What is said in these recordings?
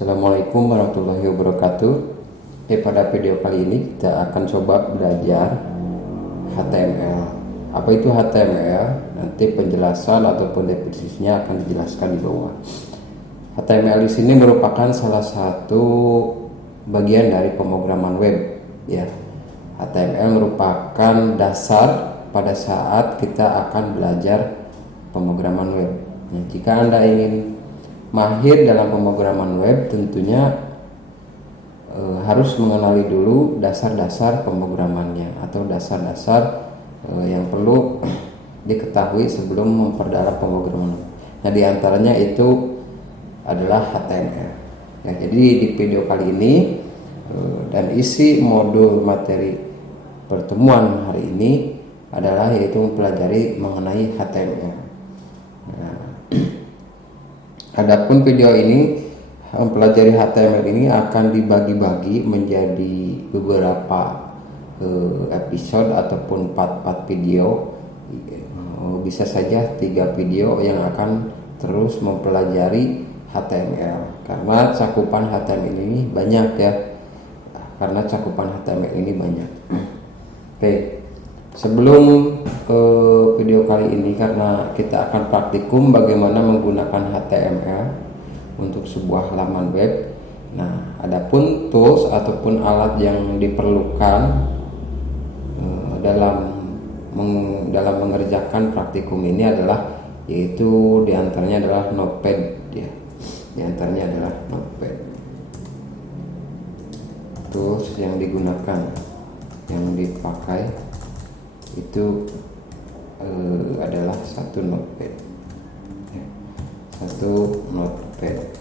Assalamualaikum warahmatullahi wabarakatuh. Pada video kali ini kita akan coba belajar HTML. Apa itu HTML? Nanti penjelasan ataupun definisinya akan dijelaskan di bawah. HTML di sini merupakan salah satu bagian dari pemrograman web. Ya, HTML merupakan dasar pada saat kita akan belajar pemrograman web. Ya, jika Anda ingin mahir dalam pemrograman web, tentunya harus mengenali dulu dasar-dasar pemrogramannya atau dasar-dasar yang perlu diketahui sebelum memperdalam pemrograman. Nah, diantaranya itu adalah HTML. Ya, jadi di video kali ini dan isi modul materi pertemuan hari ini adalah yaitu mempelajari mengenai HTML. Nah, adapun video ini mempelajari HTML ini akan dibagi-bagi menjadi beberapa episode ataupun part-part video. Bisa saja 3 video yang akan terus mempelajari HTML karena cakupan HTML ini banyak ya. Karena cakupan HTML ini banyak. Oke. Sebelum video kali ini, karena kita akan praktikum bagaimana menggunakan HTML untuk sebuah halaman web. Nah, adapun tools ataupun alat yang diperlukan dalam mengerjakan praktikum ini adalah yaitu diantaranya adalah Notepad ya. Diantaranya adalah Notepad. Tools yang digunakan, yang dipakai itu adalah satu Notepad ya. Satu Notepad.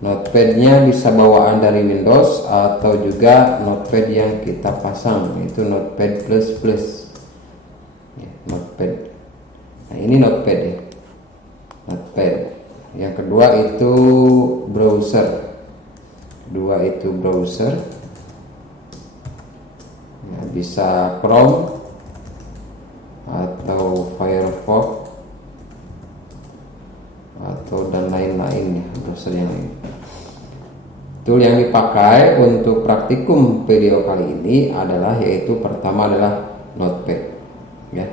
Notepadnya bisa bawaan dari Windows atau juga Notepad yang kita pasang, yaitu Notepad++ ya, Notepad. Nah, ini Notepad ya, Notepad. Yang kedua itu browser. Kedua itu browser ya, bisa Chrome atau Firefox atau dan lain-lain ya, browser yang lain. Tool yang dipakai untuk praktikum video kali ini adalah yaitu pertama adalah Notepad ya.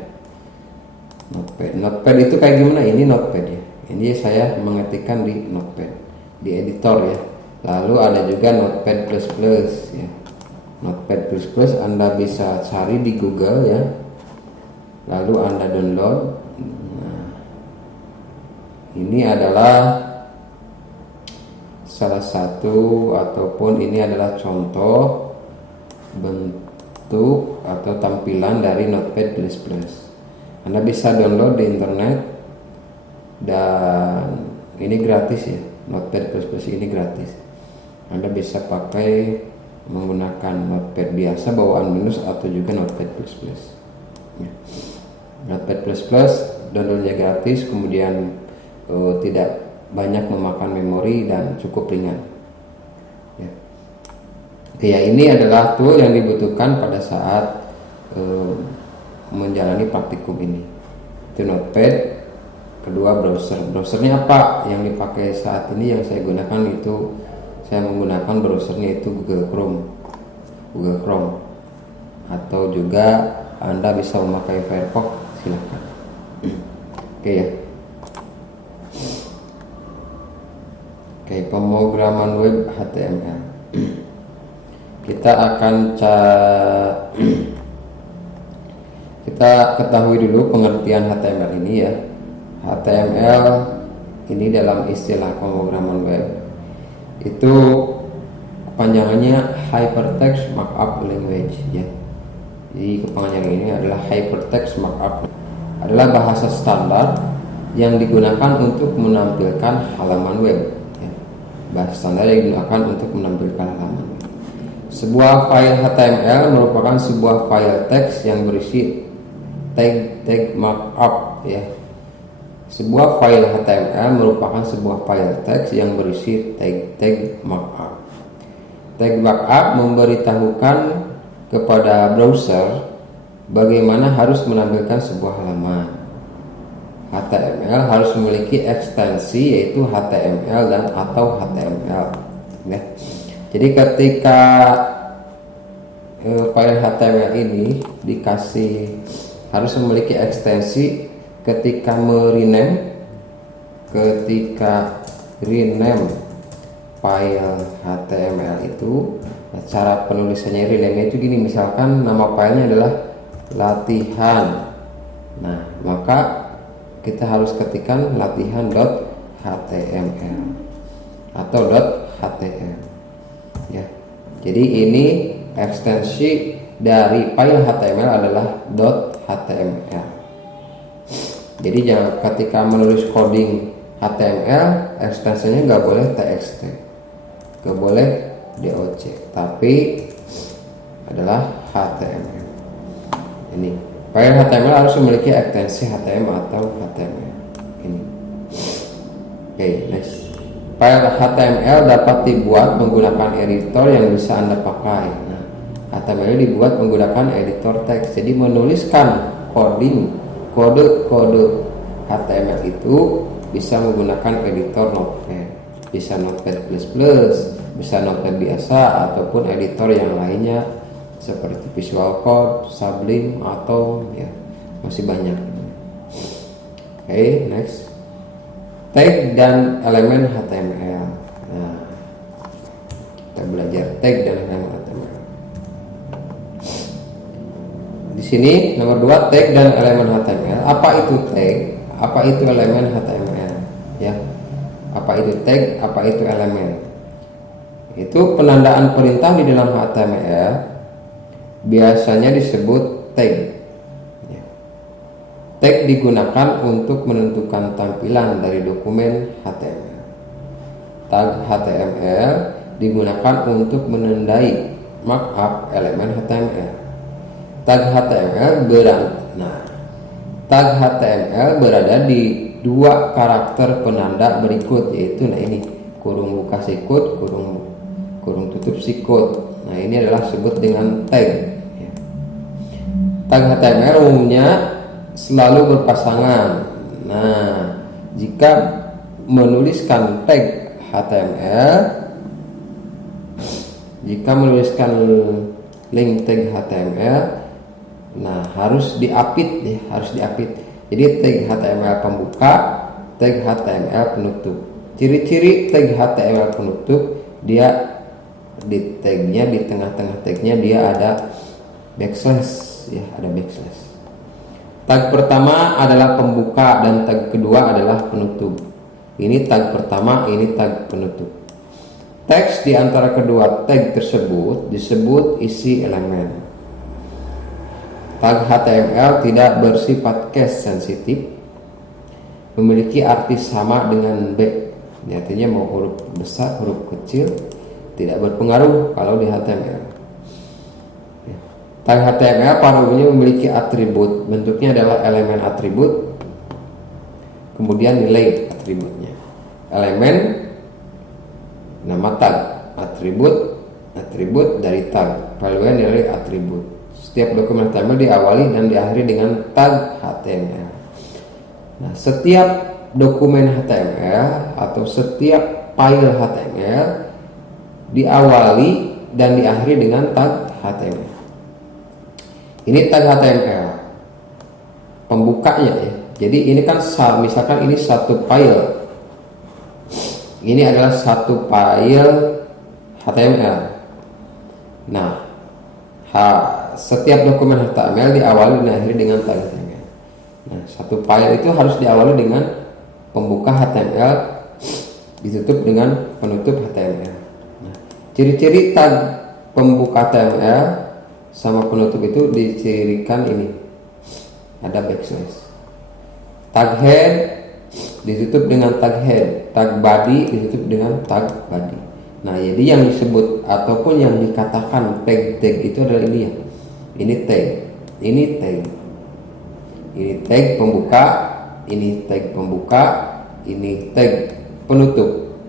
Notepad itu kayak gimana? Ini Notepad ya. Ini saya mengetikkan di Notepad di editor ya. Lalu ada juga Notepad++ ya. Notepad++ Anda bisa cari di Google ya. Lalu Anda download. Nah, ini adalah salah satu ataupun ini adalah contoh bentuk atau tampilan dari Notepad++. Anda bisa download di internet dan ini gratis ya. Notepad++ ini gratis. Anda bisa pakai menggunakan Notepad biasa bawaan Windows atau juga Notepad++. Ya. Notepad++ downloadnya gratis, kemudian tidak banyak memakan memori dan cukup ringan ya. Oke, ya, ini adalah tool yang dibutuhkan pada saat menjalani praktikum ini. Itu Notepad. Kedua browsernya apa yang dipakai saat ini yang saya gunakan itu saya menggunakan browsernya itu Google Chrome atau juga Anda bisa memakai Firefox, silakan. Oke ya. Oke, pemrograman web HTML. Kita akan kita ketahui dulu pengertian HTML ini ya. HTML ini dalam istilah pemrograman web itu kepanjangannya Hypertext Markup Language ya. Jadi kepanjangan ini adalah Hypertext Markup, adalah bahasa standar yang digunakan untuk menampilkan halaman web ya. Bahasa standar yang digunakan untuk menampilkan halaman web. Sebuah file HTML merupakan sebuah file teks yang berisi tag markup ya. Sebuah file HTML merupakan sebuah file teks yang berisi tag markup. Tag markup memberitahukan kepada browser bagaimana harus menampilkan sebuah halaman. HTML harus memiliki ekstensi yaitu HTML dan atau HTML. ya. Jadi ketika file HTML ini dikasih harus memiliki ekstensi ketika rename file HTML itu. Nah, cara penulisannya rename itu gini, misalkan nama filenya adalah latihan. Nah, maka kita harus ketikkan latihan.html atau .html ya. Jadi ini ekstensi dari file HTML adalah .html. Jadi jangan ketika menulis coding HTML ekstensinya nggak boleh txt, nggak boleh doc, tapi adalah HTML. Ini file HTML harus memiliki ekstensi HTML atau HTML ini. Oke, next. File HTML dapat dibuat menggunakan editor yang bisa Anda pakai. Nah, HTML dibuat menggunakan editor teks. Jadi menuliskan kode HTML itu bisa menggunakan editor Notepad, bisa Notepad++, bisa Notepad biasa ataupun editor yang lainnya seperti Visual Code, Sublime atau ya masih banyak. Oke, next. Tag dan elemen HTML. Nah, kita belajar tag dan elemen HTML. Di sini nomor 2, tag dan elemen HTML. Apa itu tag? Apa itu elemen HTML? Ya. Apa itu tag? Apa itu elemen? Itu penandaan perintah di dalam HTML biasanya disebut tag. Tag digunakan untuk menentukan tampilan dari dokumen HTML. Tag HTML digunakan untuk menandai markup elemen HTML. Tag HTML tag HTML berada di dua karakter penanda berikut, yaitu ini kurung buka sikut, kurung tutup sikut. Nah, ini adalah disebut dengan tag. Tag HTML umumnya selalu berpasangan. Nah, jika menuliskan tag HTML, jika menuliskan link tag HTML, nah harus diapit ya, harus diapit. Jadi tag HTML pembuka, tag HTML penutup. Ciri-ciri tag HTML penutup, dia di tagnya, di tengah-tengah tagnya dia ada backslash ya, ada backslash. Tag pertama adalah pembuka dan tag kedua adalah penutup. Ini tag pertama, ini tag penutup. Teks di antara kedua tag tersebut disebut isi elemen. Tag HTML tidak bersifat case sensitif, memiliki arti sama dengan B. Artinya mau huruf besar, huruf kecil tidak berpengaruh kalau di HTML. Tag HTML pada umumnya memiliki atribut, bentuknya adalah elemen atribut, kemudian nilai atributnya. Elemen nama tag, atribut dari tag, value nilai atribut. Setiap dokumen HTML diawali dan diakhiri dengan tag HTML. Nah, setiap dokumen HTML atau setiap file HTML diawali dan diakhiri dengan tag HTML. Ini tag HTML pembukanya ya. Jadi ini kan misalkan ini satu file. Ini adalah satu file HTML. Nah, setiap dokumen HTML diawali dan diakhiri dengan tag HTML. Nah, satu file itu harus diawali dengan pembuka HTML, ditutup dengan penutup HTML. Nah, ciri-ciri tag pembuka HTML sama penutup itu dicirikan ini, ada backslash. Tag head ditutup dengan tag head, tag body ditutup dengan tag body. Nah, jadi yang disebut ataupun yang dikatakan tag itu adalah ini ya. Ini tag, ini tag, ini tag pembuka, ini tag pembuka, ini tag penutup,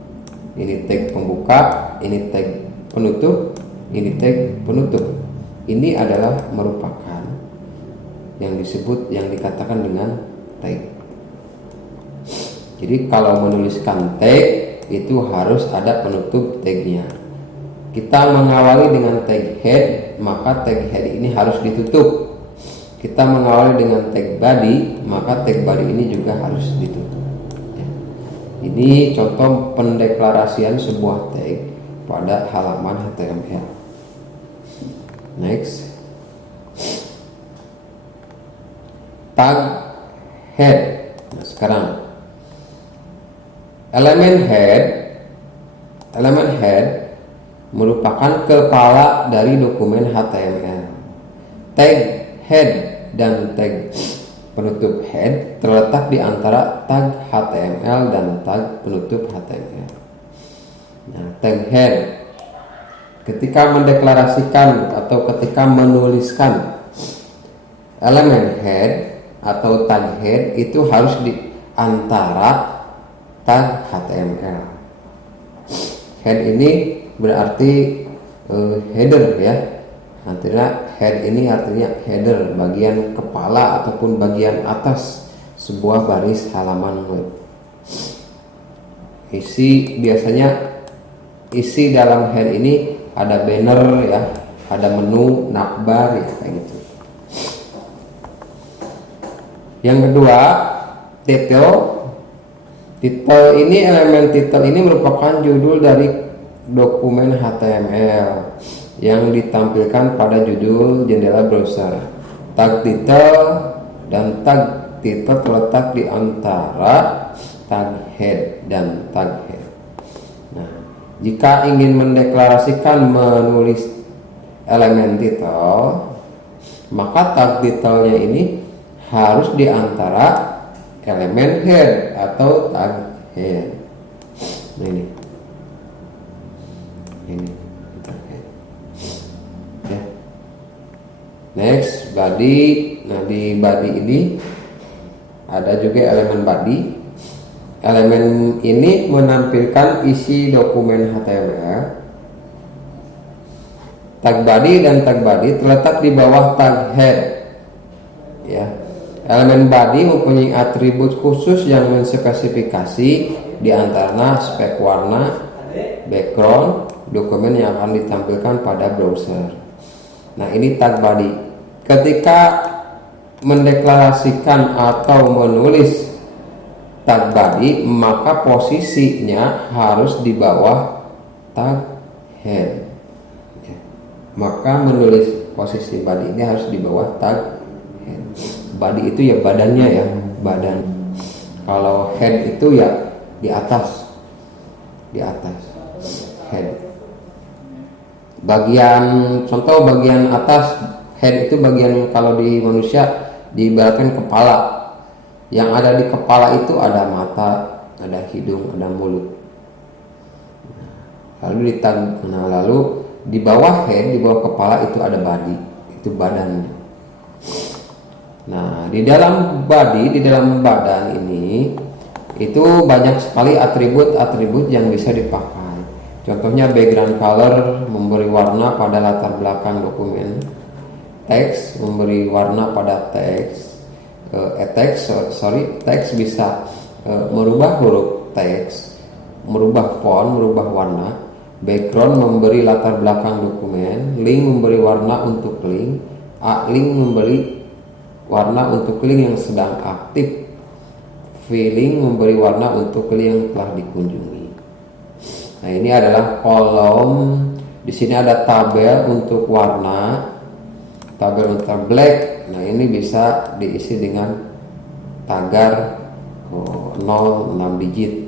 ini tag pembuka, ini tag penutup, ini tag penutup. Ini adalah merupakan yang disebut, yang dikatakan dengan tag. Jadi kalau menuliskan tag itu harus ada penutup tagnya. Kita mengawali dengan tag head, maka tag head ini harus ditutup. Kita mengawali dengan tag body, maka tag body ini juga harus ditutup. Ini contoh pendeklarasian sebuah tag pada halaman HTML. Next, tag head. Nah, sekarang elemen head merupakan kepala dari dokumen HTML. Tag head dan tag penutup head terletak di antara tag HTML dan tag penutup HTML. Nah, tag head ketika mendeklarasikan atau ketika menuliskan elemen head atau tag head itu harus di antara tag HTML. Head ini berarti header ya. Artinya head ini artinya header, bagian kepala ataupun bagian atas sebuah baris halaman web. Biasanya isi dalam head ini ada banner ya, ada menu, navbar ya, kayak gitu. Yang kedua, title ini, elemen title ini merupakan judul dari dokumen HTML yang ditampilkan pada judul jendela browser. Tag title dan tag title terletak di antara tag head dan tag head. Nah, jika ingin mendeklarasikan menulis elemen title, maka tag title-nya ini harus di antara elemen head atau tag head. Nah, ini tag head. Ya. Next, body. Nah, di body ini ada juga elemen body. Elemen ini menampilkan isi dokumen HTML. Tag body dan tag body terletak di bawah tag head. Ya. Elemen body mempunyai atribut khusus yang menspesifikasi di antaranya spek warna, background, dokumen yang akan ditampilkan pada browser. Nah, ini tag body. Ketika mendeklarasikan atau menulis tag body, maka posisinya harus di bawah tag head. Maka menulis posisi body ini harus di bawah tag head. Body itu ya badannya ya, badan. Kalau head itu ya di atas head. Contoh bagian atas head itu bagian, kalau di manusia diibaratkan kepala. Yang ada di kepala itu ada mata, ada hidung, ada mulut. Lalu di bawah head, di bawah kepala itu ada body, itu badannya. Nah, di dalam body, di dalam badan ini itu banyak sekali atribut-atribut yang bisa dipakai. Contohnya background color, memberi warna pada latar belakang dokumen. Teks, memberi warna pada teks. Teks bisa merubah huruf teks, merubah font, merubah warna. Background memberi latar belakang dokumen. Link memberi warna untuk link. Link memberi warna untuk link yang sedang aktif. Filling memberi warna untuk link yang telah dikunjungi. Nah, ini adalah kolom. Di sini ada tabel untuk warna, tabel untuk black. Nah, ini bisa diisi dengan tagar 0 6 digit.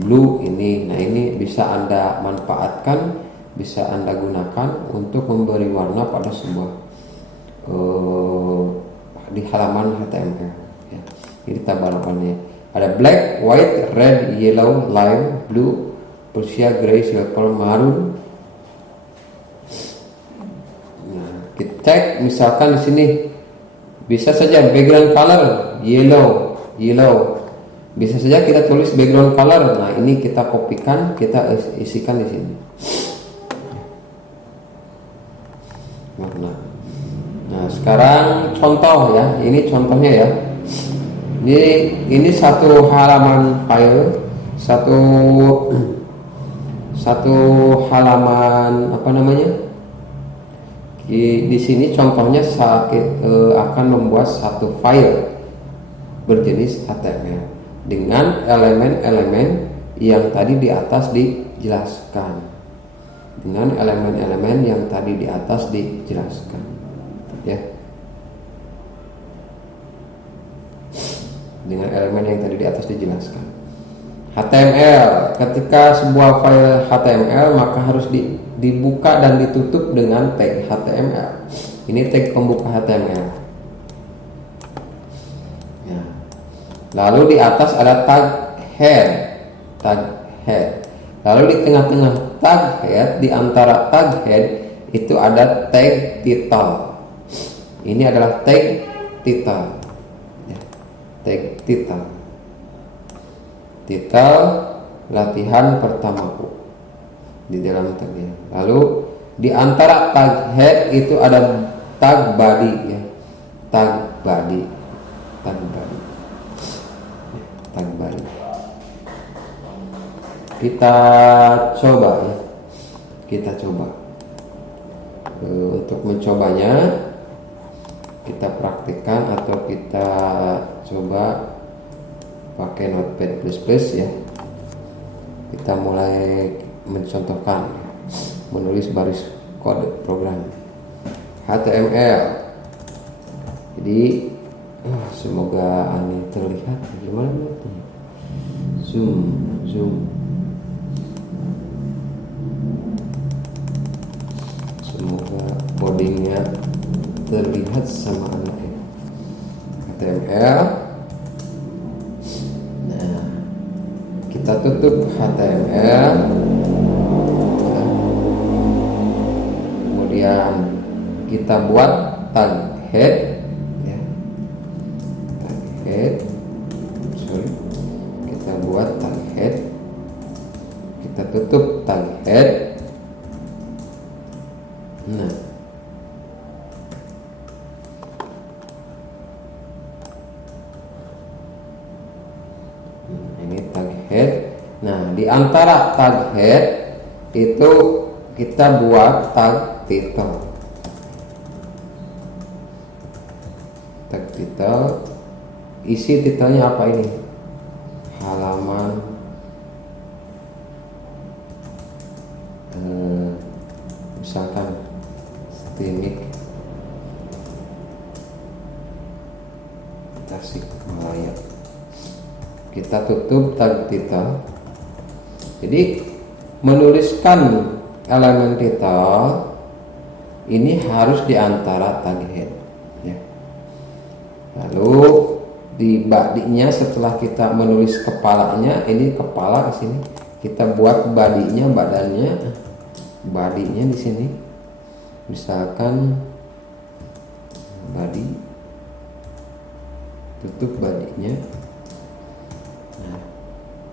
Blue ini. Nah, ini bisa Anda manfaatkan, bisa Anda gunakan untuk memberi warna pada sebuah di halaman HTML ya. Ini tabarannya ada black, white, red, yellow, lime, blue, fuchsia, gray, silver, maroon. Nah, kita cek misalkan di sini bisa saja background color yellow, bisa saja kita tulis background color. Nah, ini kita kopikan, kita isikan di sini. Nah, sekarang contoh ya, ini contohnya ya. Ini satu halaman file, satu satu halaman apa namanya, di sini contohnya akan membuat satu file berjenis HTML dengan elemen-elemen yang tadi di atas dijelaskan, ya, dengan elemen yang tadi di atas dijelaskan. HTML, ketika sebuah file HTML maka harus dibuka dan ditutup dengan tag HTML. Ini tag pembuka HTML. Ya. Lalu di atas ada tag head. Lalu di tengah-tengah tag head, di antara tag head itu ada tag title. Ini adalah tag title. Ya. Tag title latihan pertamaku di dalam tagnya. Lalu di antara tag head itu ada tag body, ya, tag body. Kita coba untuk mencobanya kita praktikkan atau kita coba pakai Notepad++, ya. Kita mulai mencontohkan menulis baris kode program HTML. Jadi semoga ini terlihat. Gimana tuh? Zoom. Semoga codingnya terlihat sama anaknya. HTML. Nah, kita tutup HTML. Kemudian kita buat tag head, ya. Kita buat tag head. Kita tutup tag head. Nah, ini tag head. Nah, di antara tag head itu kita buat tag title. Isi titelnya apa ini? Halaman misalkan Stimik Tasikmalaya. Kita tutup tag title. Jadi menuliskan elemen title ini harus di antara tag head, ya. Lalu di badinya, setelah kita menulis kepalanya, ini kepala di sini, kita buat badinya, badinya di sini. Misalkan body, tutup badinya. Nah,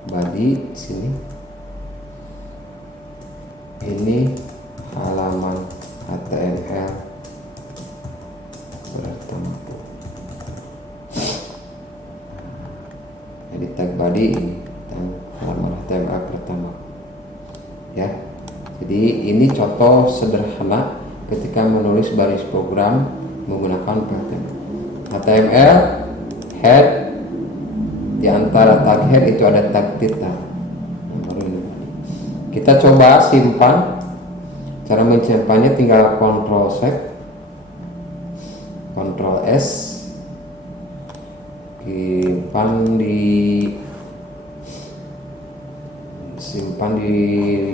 body sini. Ini halaman HTML pertama. Jadi tag body ini halaman HTML pertama, ya. Jadi ini contoh sederhana ketika menulis baris program menggunakan HTML head. Di antara tag head itu ada tag title. Kita coba simpan. Cara menyimpannya tinggal Ctrl S, simpan di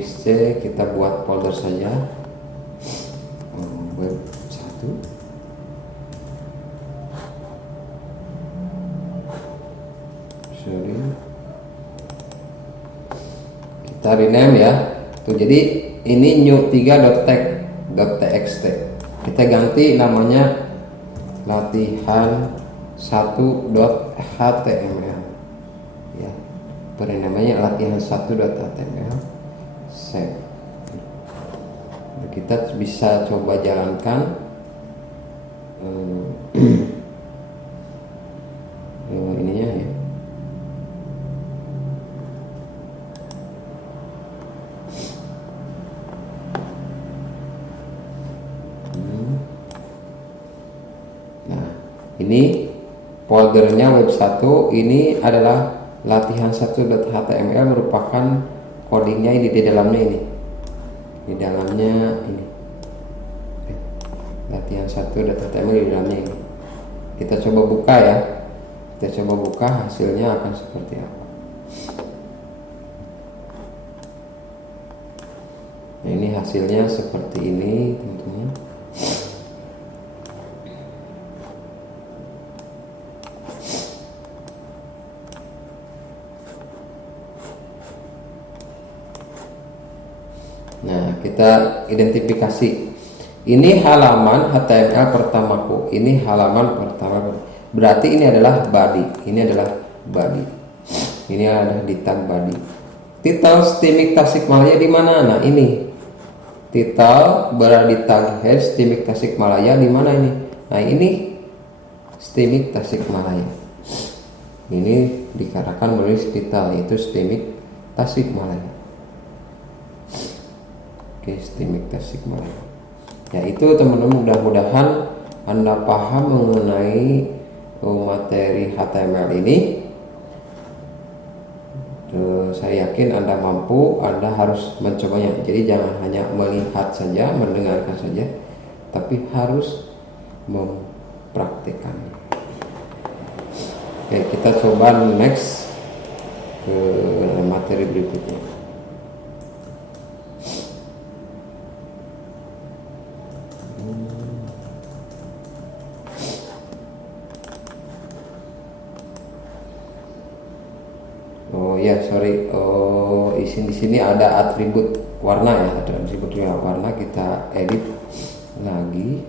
list C. Kita buat folder saja, web 1. Kita rename, ya. Tuh, jadi ini new3.txt. Kita ganti namanya latihan 1.html, ya. Beri namanya latihan 1.html. Save. Kita bisa coba jalankan ininya, ya. Ini foldernya web 1, ini adalah latihan1.html, merupakan codingnya ini di dalamnya ini. Di dalamnya ini. Latihan1.html di dalamnya ini. Kita coba buka ya. Kita coba buka, hasilnya akan seperti apa. Nah, ini hasilnya seperti ini, teman-teman. Nah, kita identifikasi. Ini halaman HTML pertamaku. Ini halaman pertama. Berarti ini adalah body. Ini adalah body. Ini adalah di tag body. Title Stimik Tasikmalaya di mana? Nah, ini. Title berada di tag head Stimik Tasikmalaya di mana ini? Nah, ini Stimik Tasikmalaya. Ini dikarenakan menulis title, yaitu Stimik Tasikmalaya. Oke, Stimik Tasikmalaya. Ya, itu teman-teman, mudah-mudahan Anda paham mengenai materi HTML ini. Saya yakin Anda mampu, Anda harus mencobanya. Jadi jangan hanya melihat saja, mendengarkan saja, tapi harus mempraktikkannya. Oke, kita coba next ke materi berikutnya. Oh ya, sorry. Oh, di sini ada atribut warna ya, ada atribut warna. Kita edit lagi.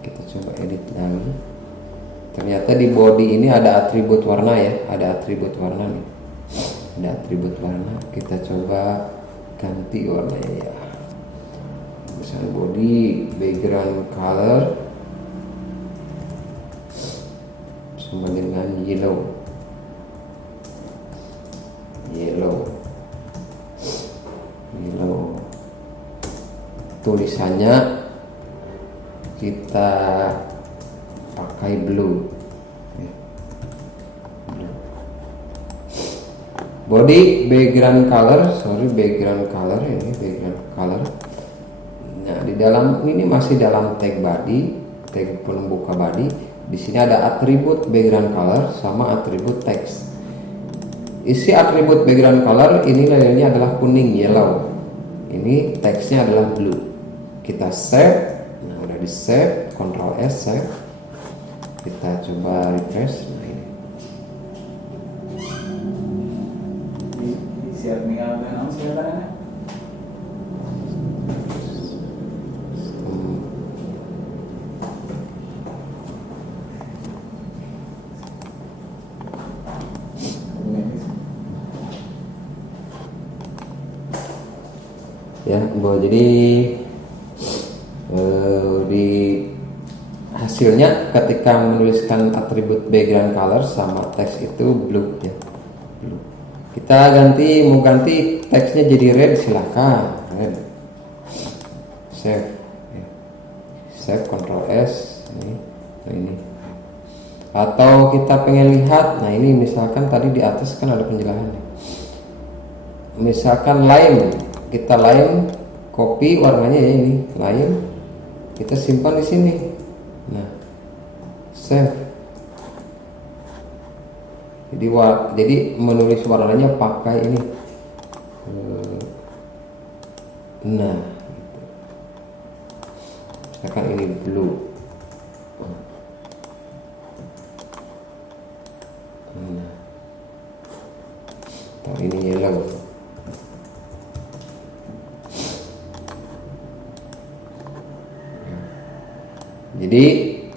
Kita coba edit lagi. Ternyata di body ini ada atribut warna ya, ada atribut warna nih. Ada atribut warna. Kita coba ganti warnanya ya. Misalnya body background color sama dengan yellow. Tulisannya kita pakai blue. Body background color, background color. Nah, di dalam ini masih dalam tag body, tag pembuka body. Di sini ada atribut background color sama atribut text. Isi atribut background color ini labelnya adalah kuning, yellow. Ini teksnya adalah blue. Kita save. Nah, udah di save, Ctrl S save. Kita coba refresh. Nah, ini. Siap mengalami siapa? Ya, bahwa jadi di hasilnya ketika menuliskan atribut background color sama teks itu blue ya, blue. Kita mau ganti teksnya jadi red, silahkan red. Save ya. Save, Ctrl S ini. Atau kita pengen lihat, nah ini misalkan tadi di atas kan ada penjelasannya. Misalkan lain, kita lain copy warnanya ya, ini lain, kita simpan di sini. Nah, save. Jadi menulis warnanya pakai ini. Nah, misalkan ini blue. Nah, atau ini yellow. Jadi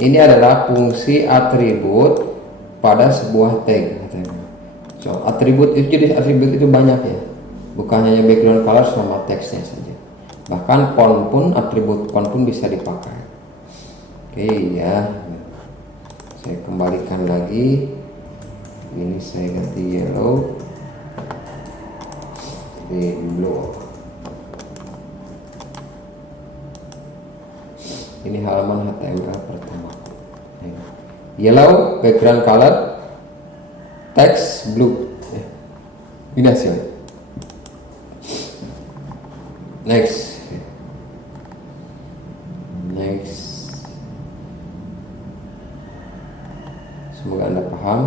ini adalah fungsi atribut pada sebuah tag. So, atribut itu banyak ya, bukan hanya background color sama teksnya saja. Bahkan font pun, atribut font pun bisa dipakai. Oke ya, saya kembalikan lagi. Ini saya ganti yellow, blue. Ini halaman HTML pertama. Yellow background color, text blue. Ini hasilnya. Next. Semoga Anda paham.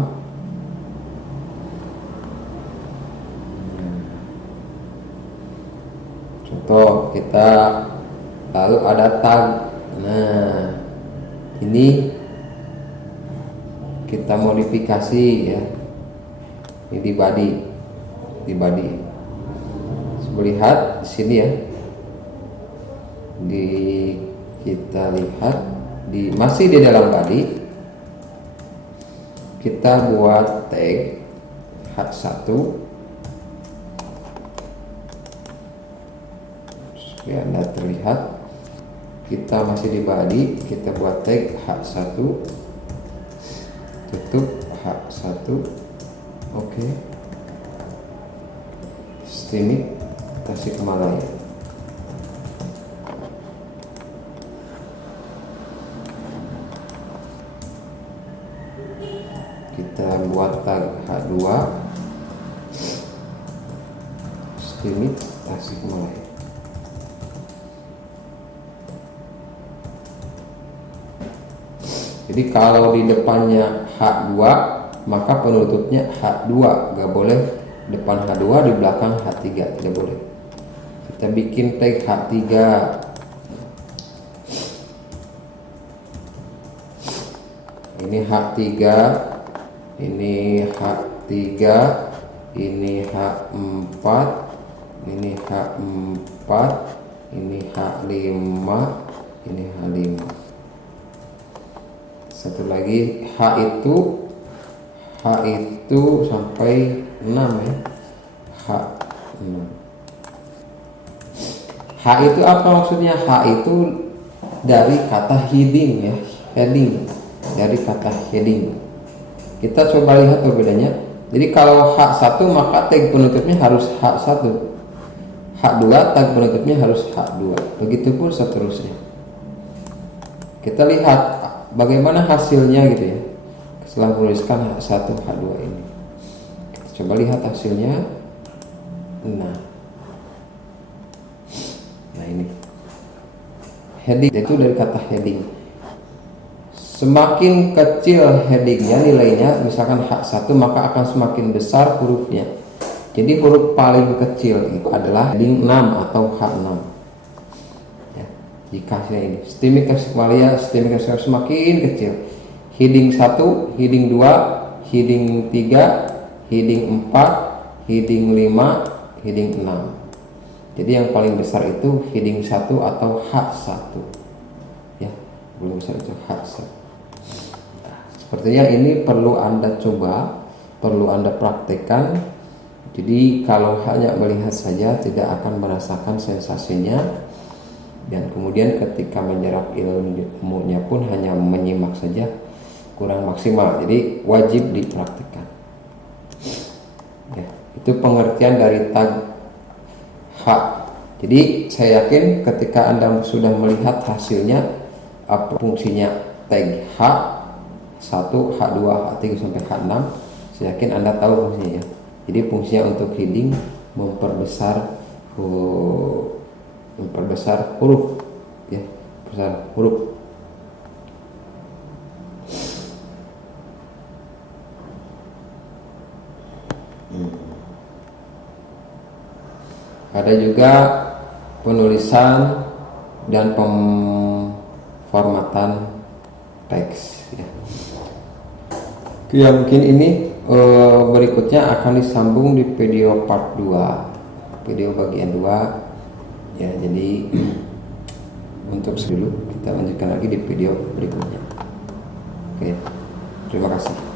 Contoh kita lalu ada tag. Nah, ini kita modifikasi ya. Ini di body. Lihat di sini ya. Kita lihat masih di dalam body. Kita buat tag H1 supaya Anda terlihat. Kita masih di body, kita buat tag H1, tutup H1. Oke. Streaming Tasikmalaya. Kita buat tag H2, streaming Tasikmalaya. Jadi kalau di depannya H2 maka penutupnya H2, gak boleh depan H2 di belakang H3, tidak boleh. Kita bikin tag H3. Ini H3, ini H3, ini H4, ini H4, ini H5, ini H5. Satu lagi H itu sampai 6 ya. H6. H itu apa maksudnya? H itu dari kata heading ya, dari kata heading. Kita coba lihat perbedaannya. Jadi kalau H1 maka tag penutupnya harus H1. H2 tag penutupnya harus H2. Begitupun seterusnya. Kita lihat bagaimana hasilnya gitu ya. Setelah menuliskan H1, H2 ini. Kita coba lihat hasilnya. Nah ini. Heading itu dari kata heading. Semakin kecil headingnya nilainya, misalkan H1, maka akan semakin besar hurufnya. Jadi huruf paling kecil itu adalah heading 6 atau H6 ya. Jika hasilnya ini Streaming Tasikmalaya semakin kecil, heading 1, heading 2, heading 3, heading 4, heading 5, heading 6. Jadi yang paling besar itu heading 1 atau H1 ya, paling besar itu H1. Sepertinya ini perlu Anda coba, perlu Anda praktekkan. Jadi kalau hanya melihat saja tidak akan merasakan sensasinya, dan kemudian ketika menyerap ilmunya pun hanya menyimak saja, kurang maksimal. Jadi wajib dipraktikkan ya. Itu pengertian dari tag H. Jadi saya yakin ketika Anda sudah melihat hasilnya apa fungsinya tag H1, H2, H3 sampai H6, saya yakin Anda tahu fungsinya. Jadi fungsinya untuk heading memperbesar huruf ya, besar huruf. Ada juga penulisan dan pemformatan teks ya. Mungkin ini berikutnya akan disambung di video part 2, video bagian 2 ya. Jadi untuk dulu kita lanjutkan lagi di video berikutnya. Oke, terima kasih.